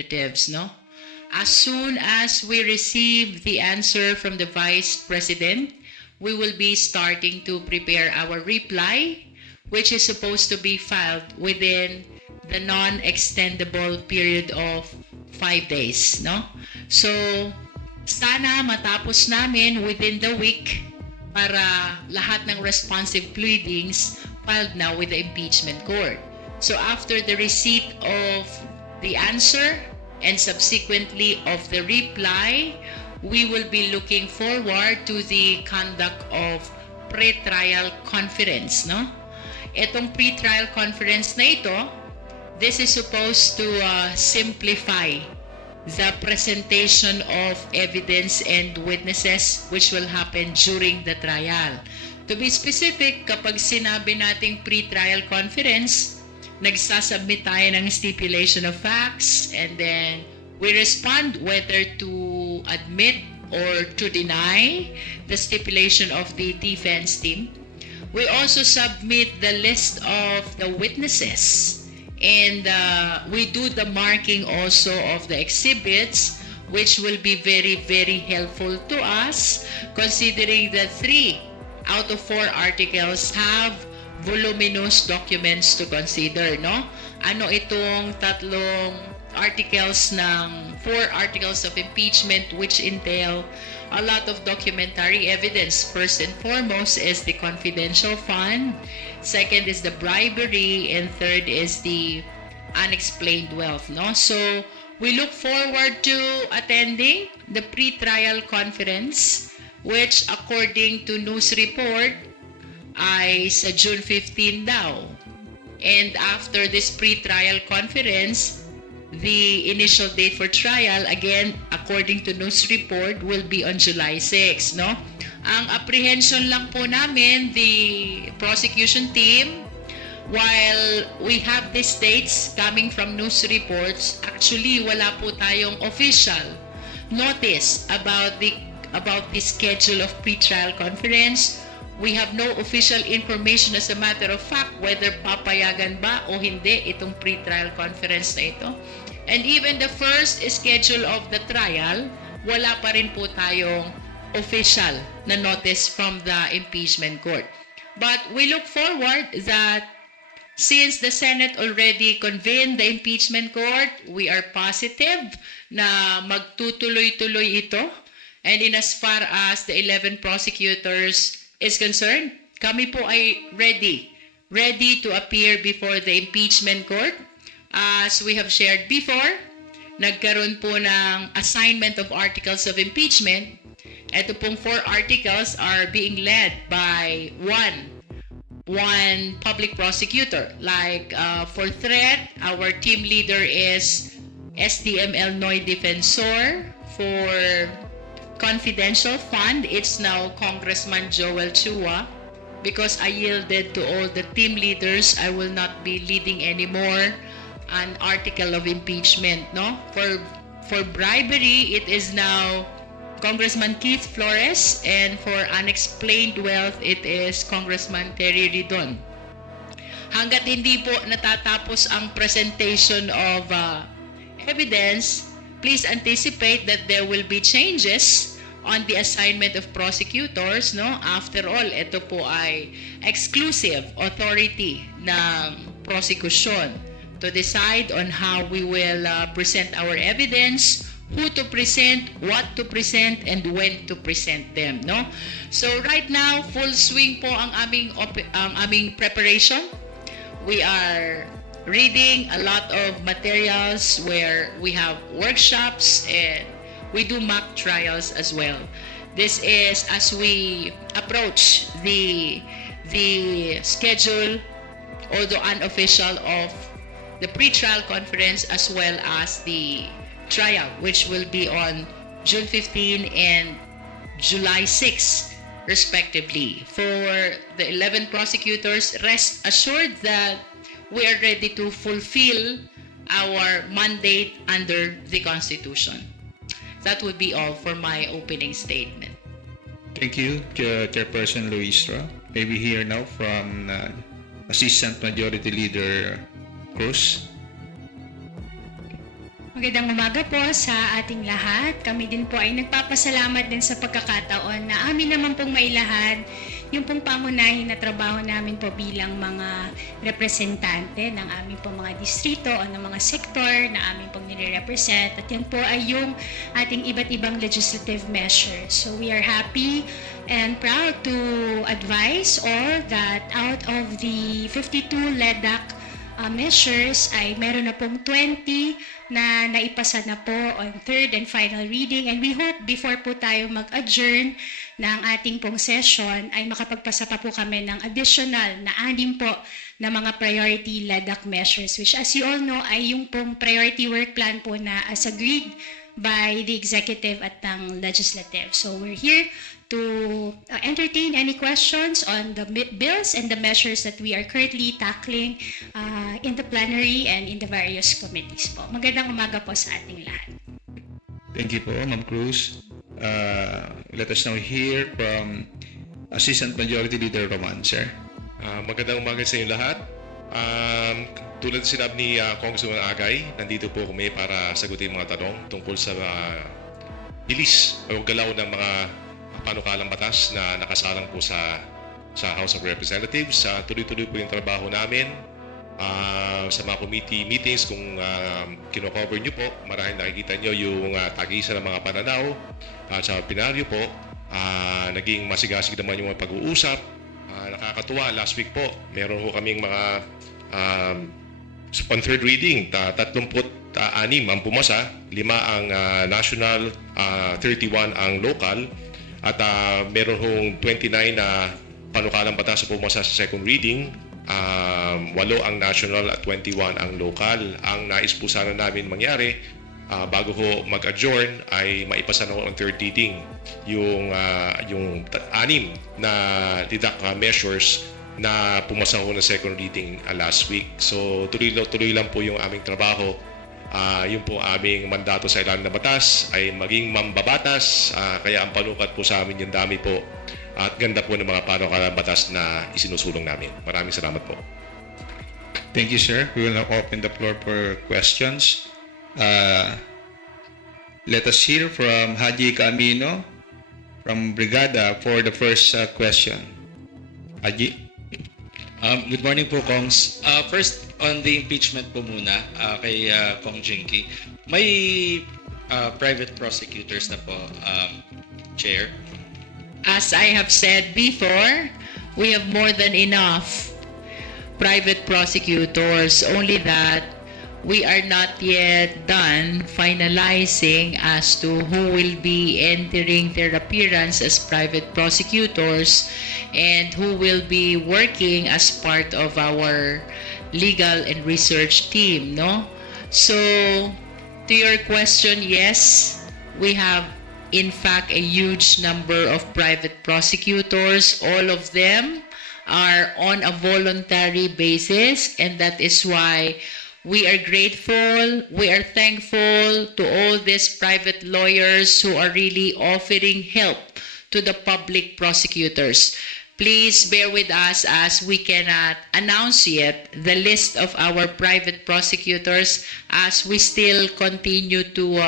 representatives, no? As soon as we receive the answer from the Vice President, we will be starting to prepare our reply, which is supposed to be filed within the non-extendable period of 5 days, no? So, sana matapos namin within the week para lahat ng responsive pleadings filed now with the impeachment court. So after the receipt of the answer and subsequently of the reply, we will be looking forward to the conduct of pre-trial conference, no? Itong pre-trial conference na ito, this is supposed to simplify the presentation of evidence and witnesses which will happen during the trial. To be specific, kapag sinabi nating pre-trial conference, nagsasubmit tayo ng stipulation of facts and then we respond whether to admit or to deny the stipulation of the defense team. We also submit the list of the witnesses and we do the marking also of the exhibits, which will be very, very helpful to us considering that 3 out of 4 articles have voluminous documents to consider, no? Ano itong tatlong articles ng 4 articles of impeachment which entail a lot of documentary evidence. First and foremost is the confidential fund, second is the bribery, and third is the unexplained wealth, no? So we look forward to attending the pre-trial conference, which according to news report ay sa June 15 daw. And after this pre-trial conference, the initial date for trial, again, according to news report, will be on July 6, no? Ang apprehension lang po namin, the prosecution team, while we have these dates coming from news reports, actually wala po tayong official notice about the schedule of pre-trial conference. We have no official information, as a matter of fact, whether papayagan ba o hindi itong pre-trial conference na ito. And even the first schedule of the trial, wala pa rin po tayong official na notice from the impeachment court. But we look forward that since the Senate already convened the impeachment court, we are positive na magtutuloy-tuloy ito. And in as far as the 11 prosecutors is concerned, kami po ay ready to appear before the impeachment court. As we have shared before, nagkaroon po ng assignment of articles of impeachment. Ito pong 4 articles are being led by one public prosecutor. Like for threat, our team leader is SDML Noy Defensor. For confidential fund, it's now Congressman Joel Chua. Because I yielded to all the team leaders, I will not be leading anymore an article of impeachment, no? For bribery, it is now Congressman Keith Flores, and for unexplained wealth, it is Congressman Terry Ridon. Hanggat hindi po natatapos ang presentation of evidence, please anticipate that there will be changes on the assignment of prosecutors, no? After all, ito po ay exclusive authority ng prosecution to decide on how we will present our evidence, who to present, what to present, and when to present them, no? So right now, full swing po ang aming preparation. We are reading a lot of materials where we have workshops and we do mock trials as well. This is as we approach the schedule, although unofficial, of the pre-trial conference as well as the trial, which will be on June 15 and July 6 respectively. For the 11 prosecutors, rest assured that we are ready to fulfill our mandate under the Constitution. That would be all for my opening statement. Thank you, Chairperson Luisra. May we hear now from Assistant Majority Leader Cruz. Magandang umaga po sa ating lahat. Kami din po ay nagpapasalamat din sa pagkakataon na amin naman pong mailahad yung pong pangunahin na trabaho namin po bilang mga representante ng aming pong mga distrito o ng mga sektor na aming pong nire-represent. At yan po ay yung ating iba't ibang legislative measures. So we are happy and proud to advise all that out of the 52 LEDAC measures ay meron na pong 20 na naipasa na po on third and final reading, and we hope before po tayo mag-adjourn ng ating pong session ay makapagpasa pa po kami ng additional na 6 po na mga priority LEDAC measures, which as you all know ay yung pong priority work plan po na as agreed by the executive at ng legislative. So we're here to entertain any questions on the bills and the measures that we are currently tackling in the plenary and in the various committees po. Magandang umaga po sa ating lahat. Thank you po, Ma'am Cruz. Let us now hear from Assistant Majority Leader Roman, sir. Magandang umaga sa inyo lahat. Tulad sinabi ni Congressman Agay, nandito po kami para sagutin mga tanong tungkol sa bilis o galaw ng mga panukalang batas na nakasalang po sa House of Representatives. Tuloy-tuloy po yung trabaho namin sa mga committee meetings. Kung kino-cover nyo po, marahil nakikita nyo yung tagisan ng mga pananaw. Sa plenaryo po, naging masigasig naman yung mga pag-uusap. Nakakatuwa, last week po, meron po kaming mga on third reading, 36 ang pumasa, 5 ang national, 31 ang local, at meron hong 29 na panukalang batas na pumasa sa second reading, 8 ang national at 21 ang local. Ang nais po sana namin mangyari bago ho mag-adjourn ay maipasa na on third reading yung 6 na LEDAC measures na pumasa ho na second reading last week. So tuloy lang po yung aming trabaho. Yung po aming mandato sa ilalim na batas ay maging mambabatas, kaya ang panukat po sa amin yung dami po at ganda po ng mga panukalang batas na isinusulong namin. Maraming salamat po. Thank you, sir. We will now open the floor for questions. Let us hear from Haji Camino from Brigada for the first question. Haji? Good morning po, Kongs. First, on the impeachment po muna kay Kong Jinky. May private prosecutors na po, Chair. As I have said before, we have more than enough private prosecutors, only that we are not yet done finalizing as to who will be entering their appearance as private prosecutors and who will be working as part of our legal and research team, no? So, to your question, yes, we have in fact a huge number of private prosecutors. All of them are on a voluntary basis, and that is why we are grateful, we are thankful to all these private lawyers who are really offering help to the public prosecutors. Please bear with us as we cannot announce yet the list of our private prosecutors as we still continue to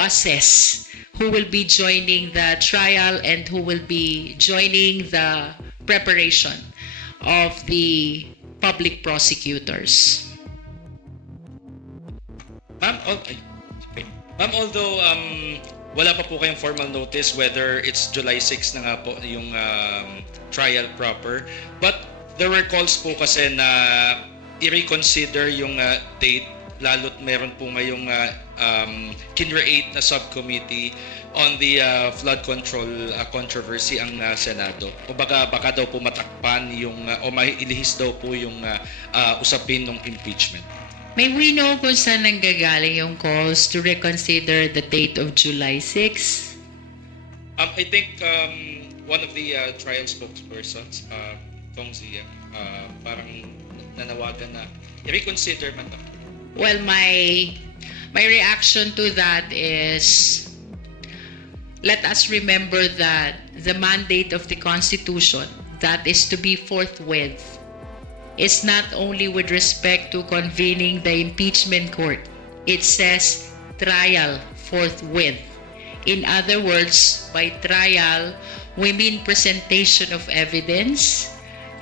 assess who will be joining the trial and who will be joining the preparation of the public prosecutors. Ma'am, although wala pa po kayong formal notice whether it's July 6 na nga po yung trial proper, but there were calls po kasi na i-reconsider yung date, lalo't meron po ngayong kinreate na subcommittee on the flood control controversy ang Senado. O baka daw po matakpan yung o mailihis daw po yung usapin ng impeachment. May we know kung saan nanggagaling yung calls to reconsider the date of July 6? I think one of the trial spokespersons, Tong Zia, parang nanawagan na i-reconsider man to. Well, my reaction to that is, let us remember that the mandate of the Constitution, that is to be forthwith, is not only with respect to convening the impeachment court, it says trial forthwith. In other words, by trial, we mean presentation of evidence,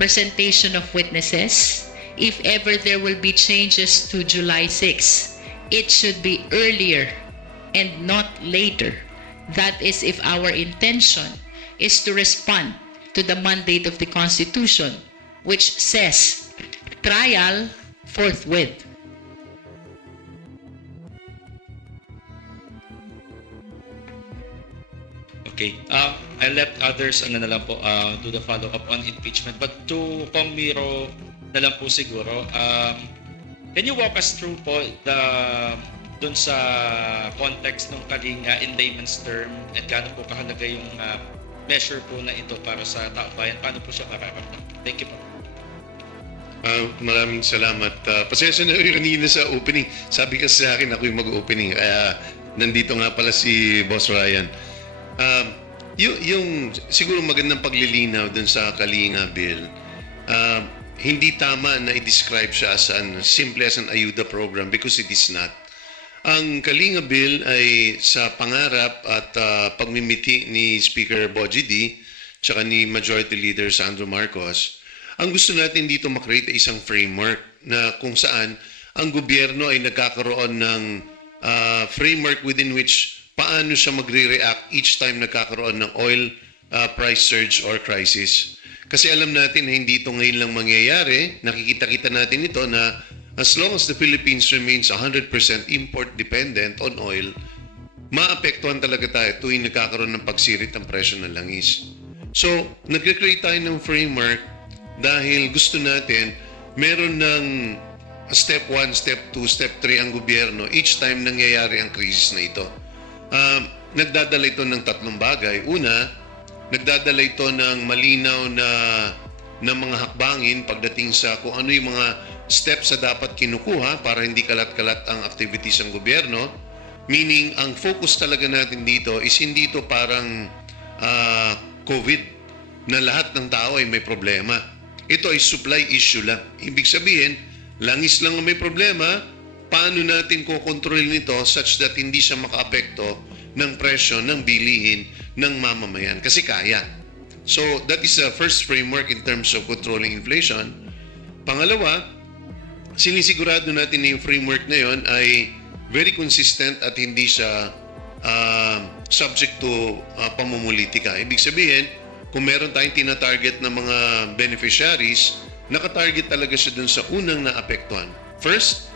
presentation of witnesses. If ever there will be changes to July 6, it should be earlier and not later. That is if our intention is to respond to the mandate of the Constitution, which says trial forthwith. Okay. I'll let others na lang po do the follow-up on impeachment. But to Kong Miro na lang po siguro, can you walk us through po dun sa context ng Kalinga in layman's term at gaano po kahalaga yung measure po na ito para sa taong bayan? Paano po siya mararamdaman? Thank you po. Maraming salamat. Pasensya na rin kanina sa opening. Sabi kasi sa akin ako yung mag-opening. Kaya nandito nga pala si Boss Ryan. Yung siguro magandang paglilinaw dun sa Kalinga Bill, hindi tama na i-describe siya as simple as an ayuda program because it is not. Ang Kalinga Bill ay sa pangarap at pagmimiti ni Speaker Bogie D tsaka ni Majority Leader Sandro Marcos. Ang gusto natin dito makreate ay isang framework na kung saan ang gobyerno ay nagkakaroon ng framework within which paano siya magre-react each time nagkakaroon ng oil price surge or crisis. Kasi alam natin na hindi ito ngayon lang mangyayari. Nakikita-kita natin ito na as long as the Philippines remains 100% import dependent on oil, maapektuhan talaga tayo tuwing nagkakaroon ng pagsirit ng presyo ng langis. So, nagre-create tayo ng framework dahil gusto natin meron ng step 1, step 2, step 3 ang gobyerno each time nangyayari ang krisis na ito. Nagdadala ito ng tatlong bagay. Una, nagdadala ito ng malinaw na mga hakbangin pagdating sa kung ano yung mga steps na dapat kinukuha para hindi kalat-kalat ang activities ng gobyerno. Meaning, ang focus talaga natin dito is hindi ito parang COVID na lahat ng tao ay may problema. Ito ay supply issue lang. Ibig sabihin, langis lang ang may problema. Paano natin kukontrolin ito such that hindi siya makaapekto ng presyo ng bilihin ng mamamayan? Kasi kaya. So, that is the first framework in terms of controlling inflation. Pangalawa, sinisigurado natin na yung framework na yon ay very consistent at hindi siya subject to pamumulitika. Ibig sabihin, kung meron tayong tina-target na mga beneficiaries, nakatarget talaga siya dun sa unang naapektuhan. First,